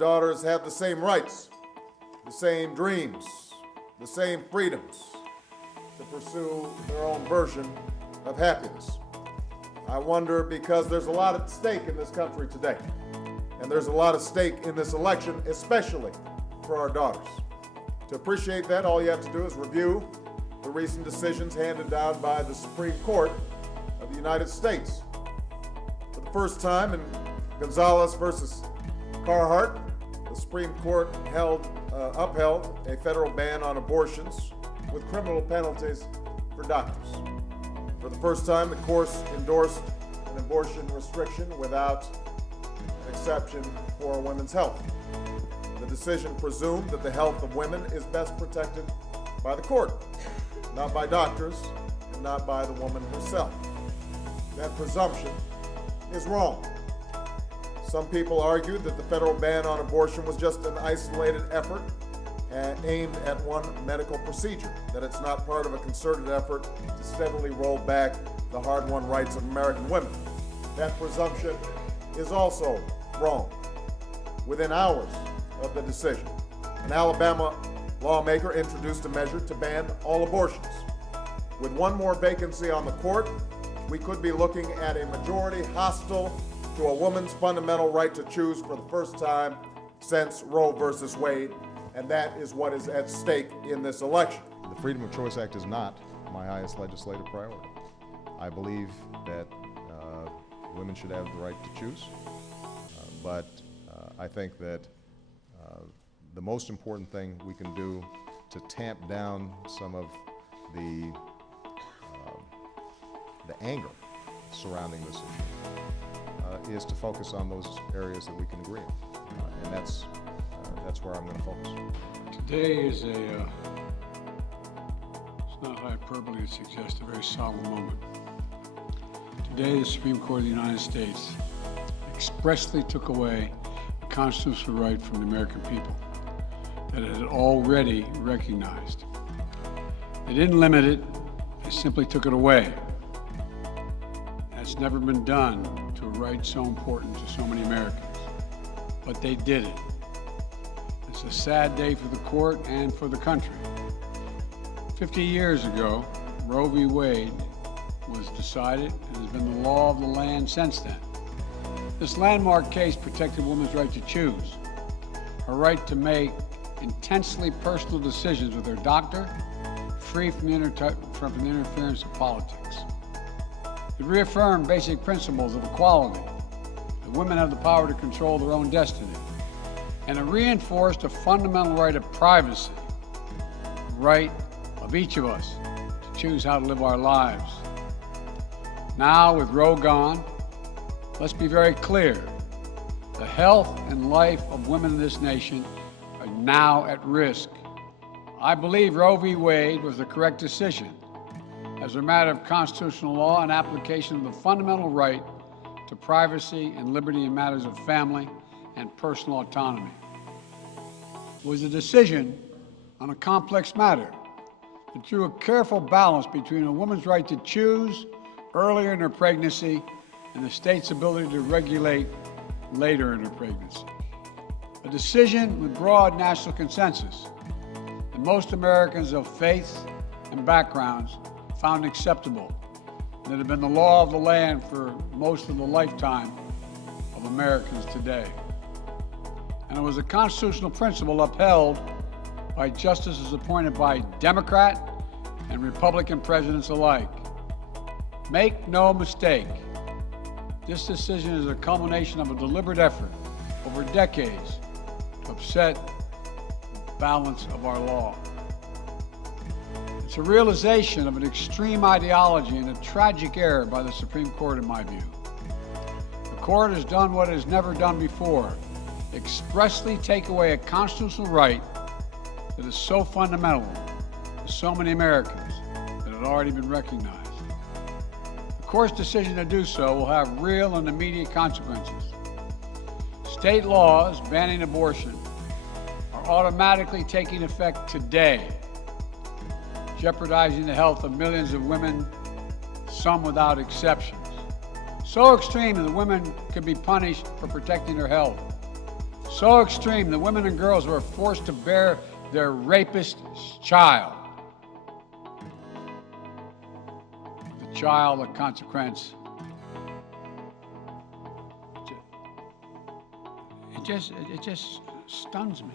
daughters have the same rights, the same dreams, the same freedoms to pursue their own version of happiness. I wonder because there's a lot at stake in this country today, and there's a lot at stake in this election, especially for our daughters. To appreciate that, all you have to do is review the recent decisions handed down by the Supreme Court of the United States. For the first time in Gonzalez versus Carhart, the Supreme Court upheld a federal ban on abortions with criminal penalties for doctors. For the first time, the court endorsed an abortion restriction without an exception for women's health. The decision presumed that the health of women is best protected by the court, not by doctors, and not by the woman herself. That presumption is wrong. Some people argued that the federal ban on abortion was just an isolated effort aimed at one medical procedure, that it's not part of a concerted effort to steadily roll back the hard-won rights of American women. That presumption is also wrong. Within hours of the decision, an Alabama lawmaker introduced a measure to ban all abortions. With one more vacancy on the court, we could be looking at a majority hostile to a woman's fundamental right to choose for the first time since Roe versus Wade, and that is what is at stake in this election. The Freedom of Choice Act is not my highest legislative priority. I believe that women should have the right to choose, but I think that the most important thing we can do to tamp down some of the anger surrounding this issue is to focus on those areas that we can agree on, and that's where I'm going to focus. Today is it's not hyperbole to suggest a very solemn moment. Today, the Supreme Court of the United States expressly took away a constitutional right from the American people that it had already recognized. They didn't limit it, they simply took it away. That's never been done to a right so important to so many Americans, but they did it. It's a sad day for the court and for the country. 50 years ago, Roe v. Wade was decided and has been the law of the land since then. This landmark case protected women's right to choose, her right to make intensely personal decisions with her doctor, free from the interference of politics. It reaffirmed basic principles of equality, that women have the power to control their own destiny, and it reinforced a fundamental right of privacy, the right of each of us to choose how to live our lives. Now, with Roe gone, let's be very clear. The health and life of women in this nation are now at risk. I believe Roe v. Wade was the correct decision as a matter of constitutional law and application of the fundamental right to privacy and liberty in matters of family and personal autonomy. It was a decision on a complex matter that drew a careful balance between a woman's right to choose earlier in her pregnancy and the state's ability to regulate later in her pregnancy. A decision with broad national consensus that most Americans of faiths and backgrounds found acceptable, and that had been the law of the land for most of the lifetime of Americans today. And it was a constitutional principle upheld by justices appointed by Democrat and Republican presidents alike. Make no mistake, this decision is a culmination of a deliberate effort over decades to upset the balance of our law. It's a realization of an extreme ideology and a tragic error by the Supreme Court, in my view. The court has done what it has never done before, expressly take away a constitutional right that is so fundamental to so many Americans that had already been recognized. The court's decision to do so will have real and immediate consequences. State laws banning abortion are automatically taking effect today, jeopardizing the health of millions of women, some without exceptions. So extreme that women could be punished for protecting their health. so extreme that women and girls were forced to bear their rapist's child. The child, a consequence. It just stuns me.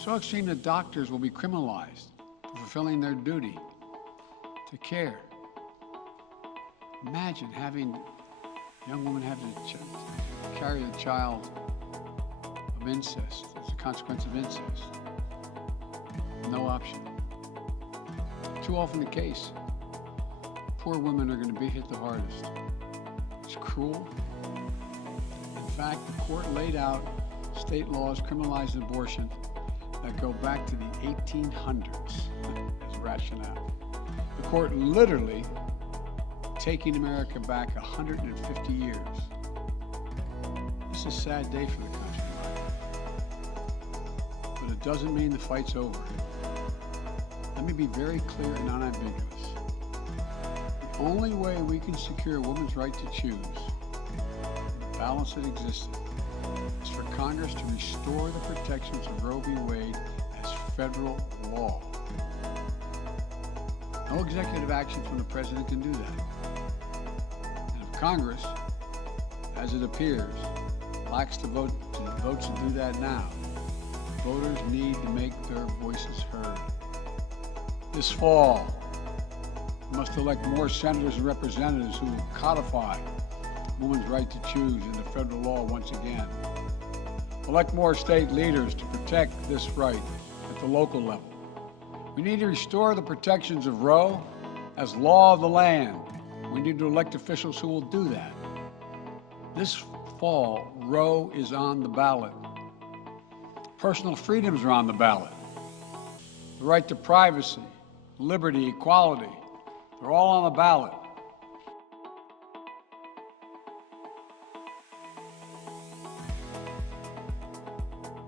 So extreme that doctors will be criminalized for fulfilling their duty to care. Imagine having a young woman have to carry a child of incest as a consequence of incest. No option. Too often the case. Poor women are going to be hit the hardest. It's cruel. In fact, the court laid out state laws criminalizing abortion that go back to the 1800s as rationale. The court literally taking America back 150 years. It's a sad day for the country, but it doesn't mean the fight's over. Let me be very clear and unambiguous. The only way we can secure a woman's right to choose, the balance that existed, is for Congress to restore the protections of Roe v. Wade as federal law. No executive action from the president can do that. And if Congress, as it appears, lacks the votes to do that now, voters need to make their voices heard. This fall, we must elect more senators and representatives who will codify women's right to choose into federal law once again. Elect more state leaders to protect this right at the local level. We need to restore the protections of Roe as law of the land. We need to elect officials who will do that. This fall, Roe is on the ballot. Personal freedoms are on the ballot. The right to privacy, liberty, equality, they're all on the ballot.